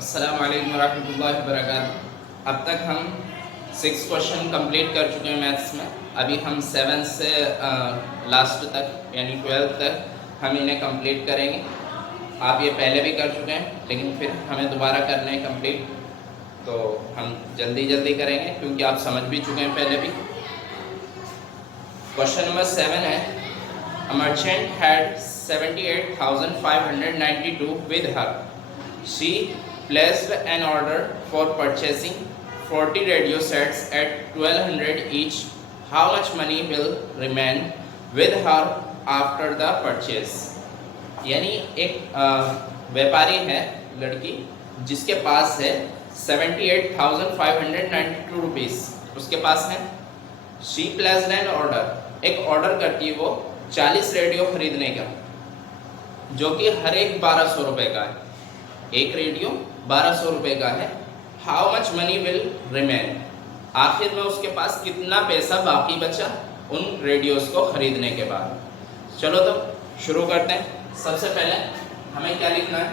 अस्सलाम वालेकुम रहमतुल्लाहि व बरकातुहू। अब तक हम 6 क्वेश्चन कंप्लीट कर चुके हैं मैथ्स में। अभी हम 7 से लास्ट तक यानी 12 तक हम इन्हें कंप्लीट करेंगे। आप ये पहले भी कर चुके हैं लेकिन फिर हमें दोबारा करने हैं कंप्लीट, तो हम जल्दी करेंगे क्योंकि आप समझ भी चुके हैं पहले भी। क्वेश्चन नंबर 7 है, a merchant had 78,592 with her. She placed an order for purchasing 40 radio sets at 1200 each. How much money will remain with her after the purchase? यानी एक व्यापारी है लड़की जिसके पास है 78,592 रुपीज़ उसके पास है। She placed an order, एक ऑर्डर करती है वो 40 रेडियो खरीदने का, जो कि हर एक 1200 रुपये का है। एक रेडियो 1200 रुपये का है। How much money will remain, आखिर में उसके पास कितना पैसा बाकी बचा उन रेडियोस को खरीदने के बाद। चलो तो शुरू करते हैं। सबसे पहले हमें क्या लिखना है,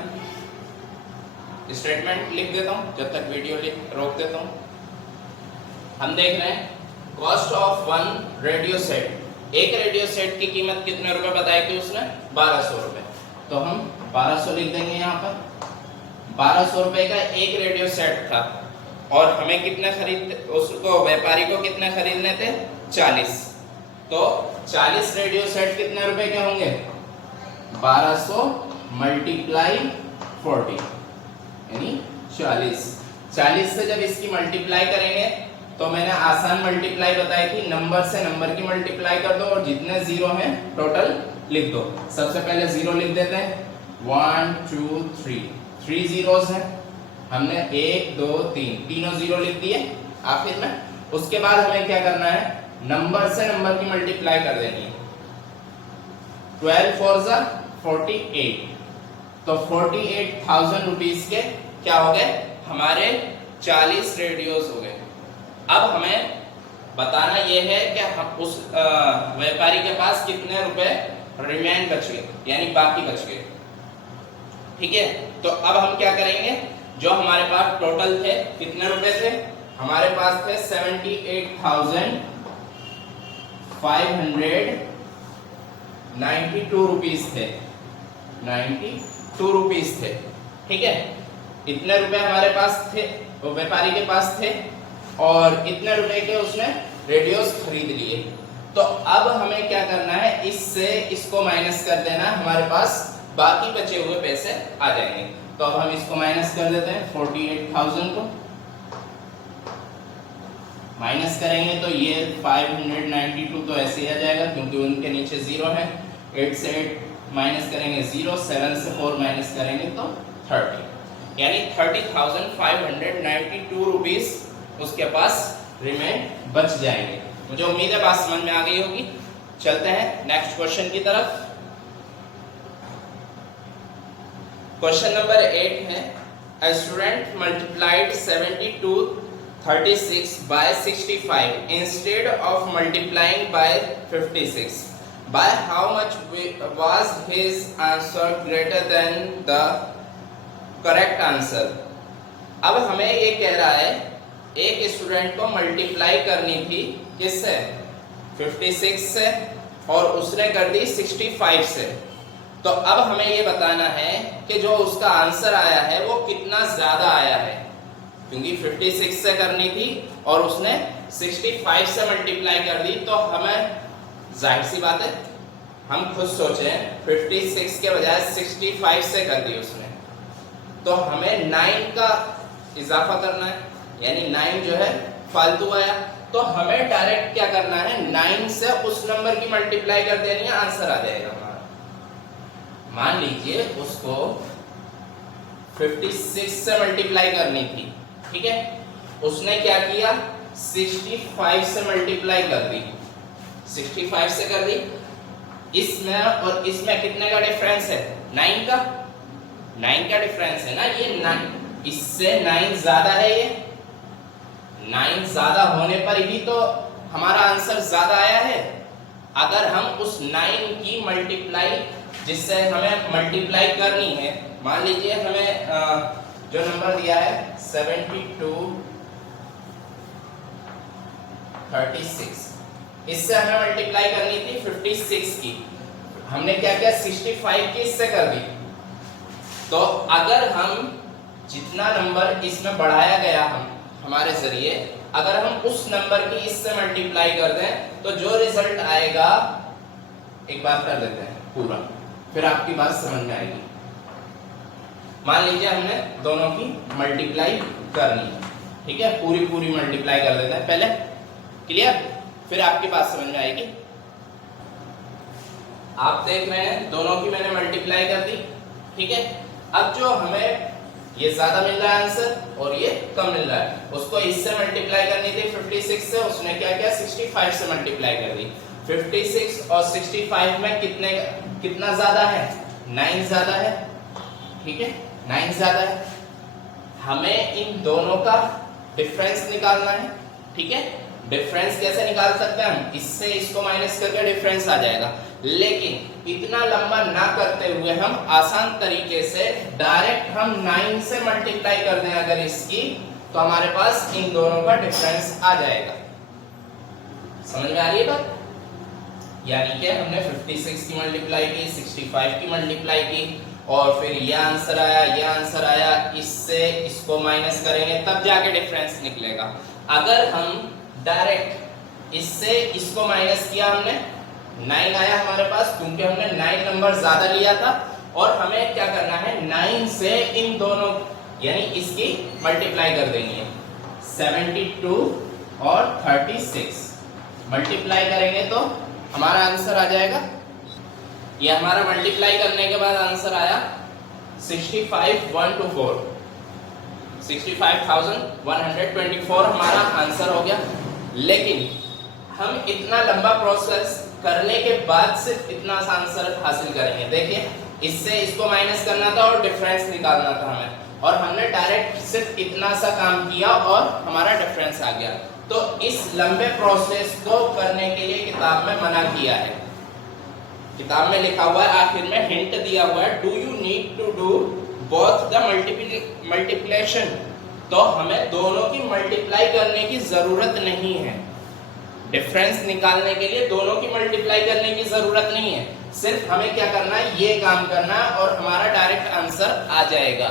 स्टेटमेंट लिख देता हूँ जब तक वीडियो रोक देता हूँ। हम देख रहे हैं cost of one radio set, एक रेडियो सेट की कीमत कितने रुपए बताई थी उसने, 1200 रुपये। तो हम 1200 लिख देंगे यहाँ पर। 1200 रुपये का एक रेडियो सेट था और हमें कितने उसको व्यापारी को कितने खरीदने थे, 40। तो 40 रेडियो सेट कितने रुपए के होंगे, 1200 मल्टीप्लाई 40 यानी 40 से जब इसकी मल्टीप्लाई करेंगे तो मैंने आसान मल्टीप्लाई बताई थी, नंबर से नंबर की मल्टीप्लाई कर दो और जितने जीरो हैं टोटल लिख दो। सबसे पहले जीरो लिख देते हैं, 1 2 3 जीरोस हैं। हमने 1 2 3 तीनों जीरो लिख दिए आखिर में। उसके बाद हमें क्या करना है, नंबर से नंबर की मल्टीप्लाई कर देनी है। 12 4 48, तो 48,000 रुपीज के क्या हो गए, हमारे 40 रेडियोस हो गए। अब हमें बताना यह है कि हम उस व्यापारी के पास कितने रुपए रिमेन बच गए यानी बाकी बच गए। ठीक है, तो अब हम क्या करेंगे, जो हमारे पास टोटल थे कितने रुपए थे, हमारे पास थे 78,592 रुपीज थे, 92 रुपीज थे। ठीक है, इतने रुपए हमारे पास थे, वो व्यापारी के पास थे और इतने रुपए के उसने रेडियोस खरीद लिए। तो अब हमें क्या करना है, इससे इसको माइनस कर देना, हमारे पास बाकी बचे हुए पैसे आ जाएंगे। तो अब हम इसको माइनस कर देते हैं, 48,000 को माइनस करेंगे तो ये 592 तो ऐसे ही आ जाएगा क्योंकि उनके नीचे जीरो है। 8 से 8 माइनस करेंगे 0, 7 से 4 माइनस करेंगे तो 30, यानी 30,592 रुपीज उसके पास रिमेन बच जाएंगे। मुझे उम्मीद है बात समझ में आ गई होगी। चलते हैं नेक्स्ट क्वेश्चन की तरफ। क्वेश्चन नंबर 8 है, a student multiplied 7236 by 65 instead of multiplying by 56. By how much was his answer greater than the correct answer? अब हमें ये कह रहा है एक स्टूडेंट को मल्टीप्लाई करनी थी किससे, 56 से, और उसने कर दी 65 से। तो अब हमें ये बताना है कि जो उसका आंसर आया है वो कितना ज्यादा आया है, क्योंकि 56 से करनी थी और उसने 65 से मल्टीप्लाई कर दी। तो हमें जाहिर सी बात है, हम खुद सोचें 56 के बजाय 65 से कर दी उसने, तो हमें 9 का इजाफा करना है, यानी 9 जो है फालतू आया। तो हमें डायरेक्ट क्या करना है, 9 से उस नंबर की मल्टीप्लाई कर देनी है, आंसर आ जाएगा हमारा। मान लीजिए उसको 56 से मल्टीप्लाई करनी थी, ठीक है, उसने क्या किया, 65 से मल्टीप्लाई कर दी, 65 से कर दी। इसमें और इसमें कितने का डिफरेंस है, 9 का डिफरेंस है ना, ये 9 इससे 9 ज्यादा है, ये 9 ज्यादा होने पर ही तो हमारा आंसर ज्यादा आया है। अगर हम उस 9 की मल्टीप्लाई जिससे हमें मल्टीप्लाई करनी है, मान लीजिए हमें जो नंबर दिया है 72 36, इससे हमें मल्टीप्लाई करनी थी 56 की, हमने क्या किया 65 की इससे कर दी। तो अगर हम जितना नंबर इसमें बढ़ाया गया हमारे जरिए, अगर हम उस नंबर की इससे मल्टीप्लाई कर दें तो जो रिजल्ट आएगा, एक बार कर देते हैं पूरा, फिर आपकी बात समझ में आएगी। मान लीजिए हमने दोनों की मल्टीप्लाई करनी है, ठीक है, पूरी मल्टीप्लाई कर देते हैं पहले, क्लियर, फिर आपकी बात समझ में आएगी। आप देख रहे हैं दोनों की मैंने मल्टीप्लाई कर दी, ठीक है। अब जो हमें ये ज्यादा मिल रहा है आंसर और ये कम मिल रहा है, उसको इससे मल्टीप्लाई करनी थी 56 से, उसने क्या किया 65 से मल्टीप्लाई कर दी। 56 और 65 में कितना ज्यादा है, 9 ज्यादा है, ठीक है, 9 ज्यादा है। हमें इन दोनों का डिफरेंस निकालना है, ठीक है। डिफरेंस कैसे निकाल सकते हैं हम, इससे इसको माइनस करके डिफरेंस आ जाएगा, लेकिन इतना लंबा ना करते हुए हम आसान तरीके से डायरेक्ट हम 9 से मल्टीप्लाई कर दें अगर इसकी, तो हमारे पास इन दोनों का डिफरेंस आ जाएगा। समझ में आ रही है बात? यानी कि हमने 56 की मल्टीप्लाई की, 65 की मल्टीप्लाई की, और फिर ये आंसर आया, इससे इसको माइनस करेंगे तब जाके डिफरेंस निकलेगा। अगर हम डायरेक्ट इससे इसको माइनस किया, हमने 9 आया हमारे पास, क्योंकि हमने 9 नंबर ज्यादा लिया था, और हमें क्या करना है 9 से इन दोनों यानी इसकी मल्टीप्लाई कर देंगे। 72 और 36 मल्टीप्लाई करेंगे तो हमारा आंसर आ जाएगा, ये हमारा मल्टीप्लाई करने के बाद आंसर आया 65,124, 65,124 हमारा आंसर हो गया। लेकिन हम इतना लंबा प्रोसेस करने के बाद सिर्फ इतना आंसर हासिल करेंगे। देखिए, इससे इसको माइनस करना था और डिफरेंस निकालना था हमें, और हमने डायरेक्ट सिर्फ इतना सा काम किया और हमारा डिफरेंस आ गया। तो इस लंबे प्रोसेस को करने के लिए किताब में मना किया है। किताब में लिखा हुआ है, आखिर में हिंट दिया हुआ है, do you need to do both the multiplication. तो हमें दोनों की मल्टीप्लाई करने की जरूरत नहीं है, डिफरेंस निकालने के लिए दोनों की मल्टीप्लाई करने की जरूरत नहीं है, सिर्फ हमें क्या करना है, ये काम करना है और हमारा डायरेक्ट आंसर आ जाएगा।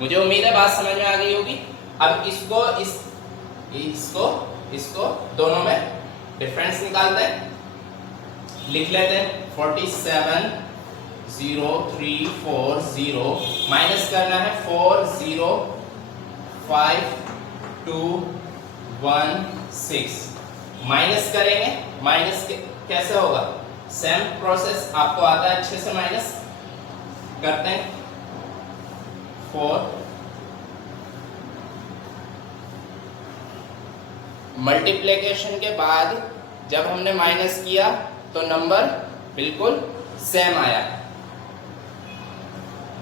मुझे उम्मीद है बात समझ में आ गई होगी। अब इसको दोनों में डिफरेंस निकालते हैं, लिख लेते हैं 47,0,340 माइनस करना है 4,0,5,2,1,6 माइनस करेंगे। माइनस कैसे होगा, सेम प्रोसेस आपको आता है अच्छे से, माइनस करते हैं 4 मल्टीप्लिकेशन के बाद जब हमने माइनस किया तो नंबर बिल्कुल सेम आया।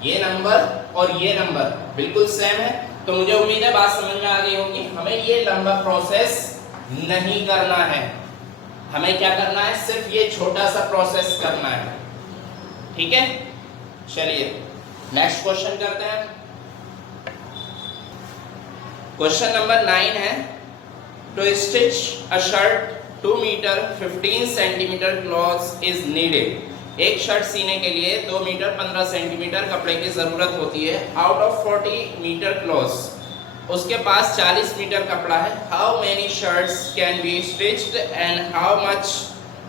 ये नंबर और ये नंबर बिल्कुल सेम है, तो मुझे उम्मीद है बात समझ में आ गई होगी। हमें ये लंबा प्रोसेस नहीं करना है, हमें क्या करना है, सिर्फ ये छोटा सा प्रोसेस करना है, ठीक है। चलिए नेक्स्ट क्वेश्चन करते हैं। क्वेश्चन नंबर 9 है, to stitch a shirt 2 metre 15 centimetre clothes is needed. एक शर्ट सीने के लिए 2 मीटर 15 सेंटीमीटर कपड़े की जरूरत होती है। आउट ऑफ 40 मीटर क्लॉथ्स, उसके पास 40 मीटर कपड़ा है। How many shirts can be stitched and how much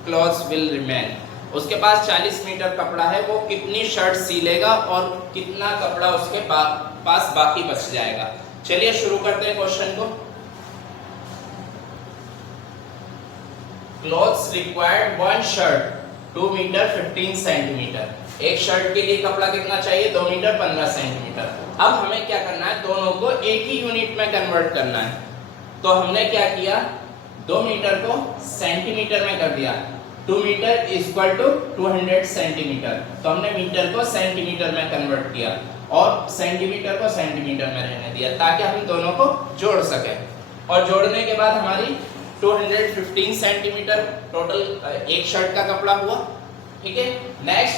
clothes will remain. उसके पास 40 मीटर कपड़ा है, वो कितनी शर्ट सीलेगा और कितना कपड़ा उसके पास बाकी बच जाएगा। चलिए शुरू करते हैं क्वेश्चन को। Clothes required 1 shirt 2 metre 15 centimetre. एक शर्ट के लिए कपड़ा कितना चाहिए, 2 मीटर 15 सेंटीमीटर। अब हमें क्या करना है, दोनों को एक ही यूनिट में कन्वर्ट करना है। तो हमने क्या किया, 2 मीटर को सेंटीमीटर में कर दिया। 2 मीटर इक्वल टू 200 सेंटीमीटर, तो हमने मीटर को सेंटीमीटर में कन्वर्ट किया और सेंटीमीटर को सेंटीमीटर में रहने दिया, ताकि हम दोनों को जोड़ सके। और जोड़ने के बाद हमारी 215 सेंटीमीटर टोटल एक शर्ट का कपड़ा हुआ, ठीक है। नेक्स्ट,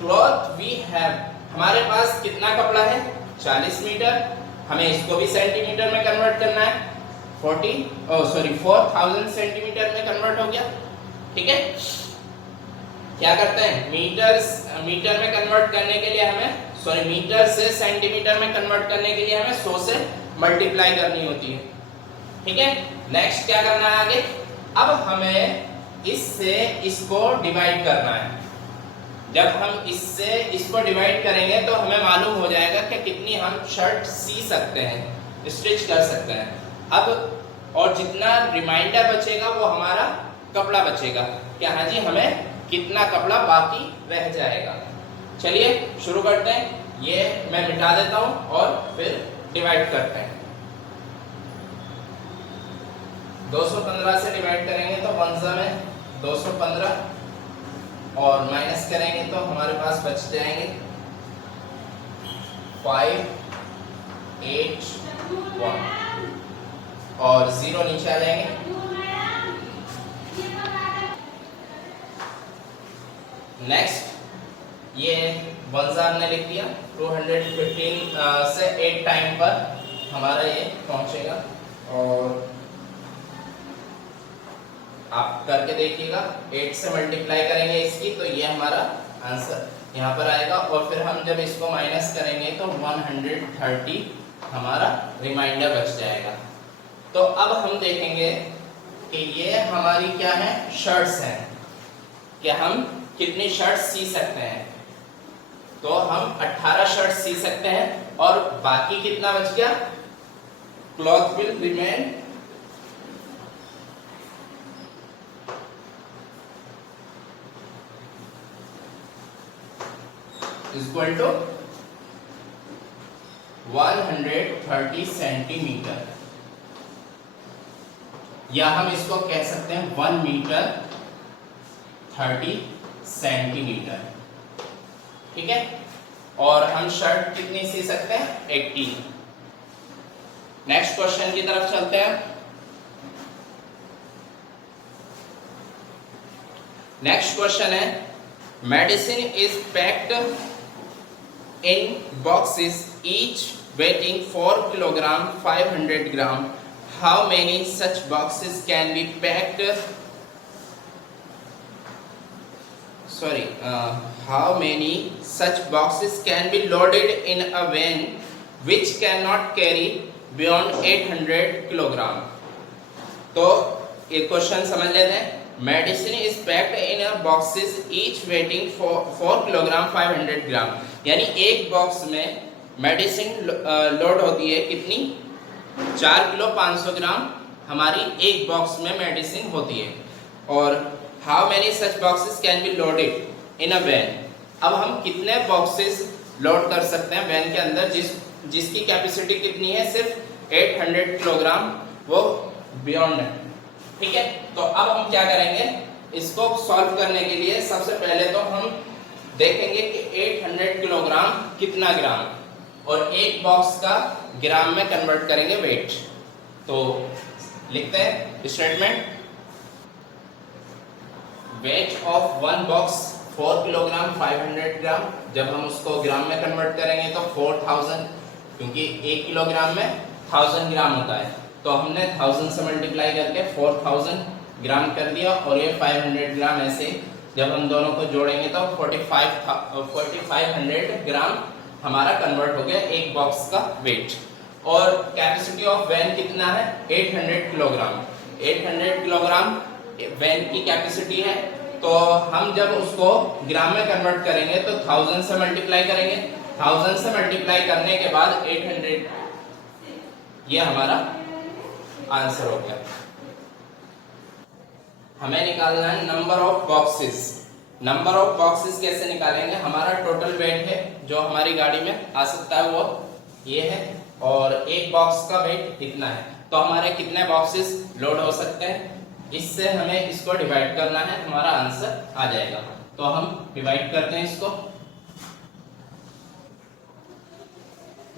क्लॉथ वी हैव, हमारे पास कितना कपड़ा है, 40 मीटर, हमें इसको भी सेंटीमीटर में कन्वर्ट करना है, 4000 सेंटीमीटर में कन्वर्ट हो गया। ठीक है, क्या करते हैं, मीटर में कन्वर्ट करने के लिए हमें मीटर से सेंटीमीटर में कन्वर्ट करने के लिए हमें 100 से मल्टीप्लाई करनी होती है। ठीक है, नेक्स्ट क्या करना है आगे, अब हमें इससे इसको डिवाइड करना है। जब हम इससे इसको डिवाइड करेंगे तो हमें मालूम हो जाएगा कि कितनी हम शर्ट सी सकते हैं, स्टिच कर सकते हैं। अब और जितना रिमाइंडर बचेगा वो हमारा कपड़ा बचेगा कि हाँ जी हमें कितना कपड़ा बाकी रह जाएगा। चलिए शुरू करते हैं, ये मैं मिटा देता हूं और फिर डिवाइड करते हैं। 215 से डिवाइड करेंगे तो 1 में 215 और माइनस करेंगे तो हमारे पास बच जाएंगे 5, 8, 1 और 0 नीचे आ जाएंगे। नेक्स्ट ये 1000 ने लिख दिया, 215 से 8 टाइम पर हमारा ये पहुंचेगा और आप करके देखिएगा, 8 से मल्टीप्लाई करेंगे इसकी तो ये हमारा आंसर यहाँ पर आएगा और फिर हम जब इसको माइनस करेंगे तो 130 हमारा रिमाइंडर बच जाएगा। तो अब हम देखेंगे कि ये हमारी क्या है, शर्ट्स हैं, कि हम कितनी शर्ट सी सकते हैं। तो हम 18 शर्ट सी सकते हैं और बाकी कितना बच गया, cloth will remain equal to 130 centimetre, या हम इसको कह सकते हैं 1 मीटर 30 सेंटीमीटर। ठीक है, और हम शर्ट कितनी सी सकते हैं, 18। नेक्स्ट क्वेश्चन की तरफ चलते हैं। नेक्स्ट क्वेश्चन है, medicine is packed in boxes each weighing 4 kilogram 500 gram. How many such boxes can be packed, how many such boxes can be loaded in a van which cannot carry beyond 800 kilogram? तो ये question समझ लेते हैं। Medicine is packed in boxes each waiting 4 kilogram 500 ग्राम, यानी एक box में medicine load होती है कितनी, 4 किलो 500 ग्राम हमारी एक बॉक्स में मेडिसिन होती है। और how many such boxes can be loaded in a van, अब हम कितने बॉक्सेस लोड कर सकते हैं वैन के अंदर जिसकी कैपेसिटी कितनी है, सिर्फ 800 किलोग्राम, वो बियॉन्ड है। ठीक है, तो अब हम क्या करेंगे, इसको सॉल्व करने के लिए सबसे पहले तो हम देखेंगे कि 800 किलोग्राम कितना ग्राम, और एक बॉक्स का ग्राम में कन्वर्ट करेंगे वेट। तो लिखते हैं statement, weight of one box 4 kilogram 500 ग्राम, जब हम उसको ग्राम में कन्वर्ट करेंगे तो 4000, क्योंकि 1 किलोग्राम में 1000 ग्राम होता है, तो हमने 1000 से मल्टीप्लाई करके 4000 ग्राम कर दिया, और ये 500 ग्राम ऐसे जब हम दोनों को जोड़ेंगे तो 4500 ग्राम हमारा कन्वर्ट हो गया एक बॉक्स का वेट। और कैपेसिटी ऑफ वैन कितना है, 800 किलोग्राम, 800 किलोग्राम वैन की कैपेसिटी है। तो हम जब उसको ग्राम में कन्वर्ट करेंगे तो 1000 से मल्टीप्लाई करेंगे, 1000 से मल्टीप्लाई करने के बाद 800, ये हमारा आंसर हो गया। हमें निकालना है number of boxes. Number of boxes कैसे निकालेंगे, हमारा टोटल वेट है जो हमारी गाड़ी में आ सकता है वो ये है, और एक बॉक्स का वेट इतना है, तो हमारे कितने बॉक्सेस लोड हो सकते हैं, इससे हमें इसको डिवाइड करना है, हमारा आंसर आ जाएगा। तो हम डिवाइड करते हैं इसको,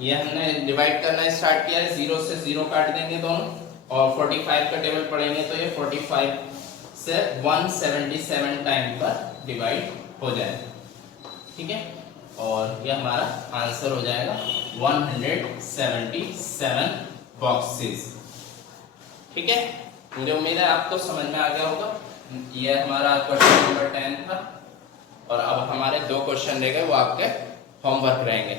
ये हमने डिवाइड करना स्टार्ट किया है, 0 से 0 काट देंगे दोनों, और 45 का टेबल पढ़ेंगे तो ये 45 से 177 टाइम पर डिवाइड हो जाए। ठीक है, और ये हमारा आंसर हो जाएगा 177 बॉक्सेस। ठीक है, मुझे उम्मीद है आपको समझ में आ गया होगा। ये हमारा क्वेश्चन नंबर 10 था और अब हमारे 2 क्वेश्चन रह गए, वो आपके होमवर्क रहेंगे।